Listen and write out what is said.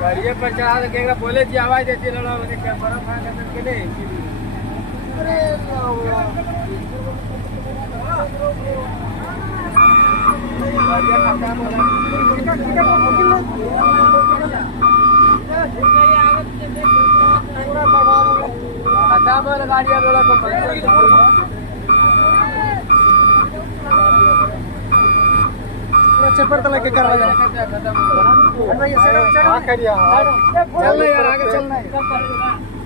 गाड़िए पर चढ़ा देखेगा बोले जी आवाज देती लड़ा बर्फ के लिए गाड़िया चप्पल तला के करवा चल यार आगे चलना है।